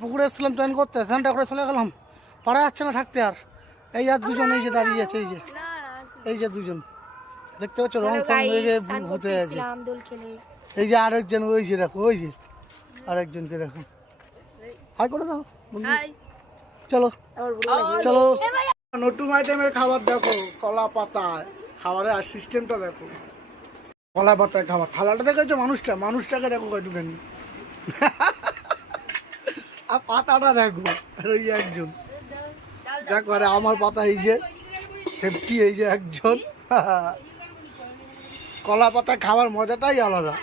পুকুরে এসেছিলাম চান করতে, স্নানটা করে চলে গেলাম, পারা যাচ্ছে না থাকতে আর। এই আর দুজন এই যে দাঁড়িয়ে আছে, এই যে দুজন দেখতে পাচ্ছ, রং ফং মেরে হতে আছে। এই যে আরেকজন, ওই যে দেখো, ওই যে আরেকজনকে দেখো, হাই করে দাও। চলো চলো, নতুন আইটেমের খাবার দেখো, কলা পাতায় খাবারের আর সিস্টেমটা দেখো, কলা পাতায় খাবার। থালাটা দেখেছো মানুষটাকে দেখো কয়টুখানি, আর পাতাটা দেখো, আর ওই একজন দেখো, আরে আমার পাতা এই যে সেফটি, এই যে একজন। কলা পাতা খাওয়ার মজাটাই আলাদা।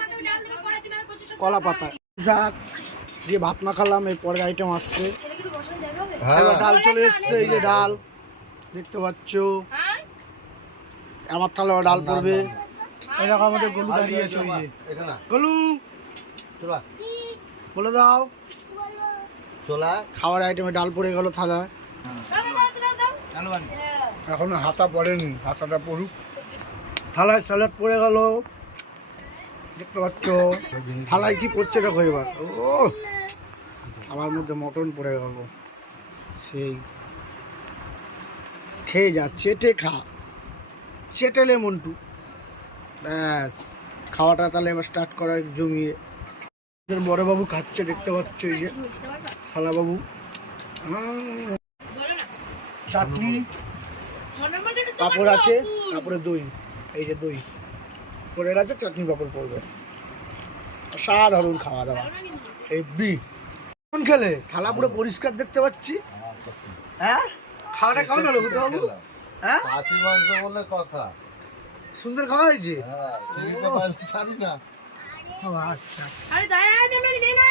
কলা পাতা শাক দিয়ে ভাত না খেলাম, এই পরের আইটেম আসছে, এবার ডাল চলে এসছে। এই যে ডাল দেখতে পাচ্ছ, আমার থালা ডাল পড়বে। এই দেখো আমাদের গলু দাঁড়িয়ে আছে, ওই যে গলু, বলে দাও চলা। খাওয়ার আইটেমে ডাল পড়ে গেল থালা, এখন হাতা পড়েনি, হাতাটা পড়ুক। থালায় স্যালাড পড়ে গেল দেখতে পাচ্ছ। থালায় কি পড়ছে দেখো এবার, ও থালার মধ্যে মটন পড়ে গেল, সেই খেয়ে যা, চেটে খা, চেটেলে মন্টু। ব্যাস খাওয়াটা তাহলে এবার স্টার্ট করা জমিয়ে। বড়বাবু খাচ্ছে দেখতে পাচ্ছ, এই যে শালাবাবু, চাটনি, পাঁপড় আছে, তারপরে দই, এই যে দই পড়ে আছে, চাটনি পাঁপড় পড়বে। অসাধারণ খাওয়া দাওয়া, হেভি। কোন খেলে থালা পুরো পরিষ্কার দেখতে পাচ্ছি। হ্যাঁ, খাওয়াটা কেমন হলো বাবু? হ্যাঁ, খাসির মাংস বলে কথা, সুন্দর খাওয়া হয়েছে। ছাড়ি না। আচ্ছা, আরে দয়া দে না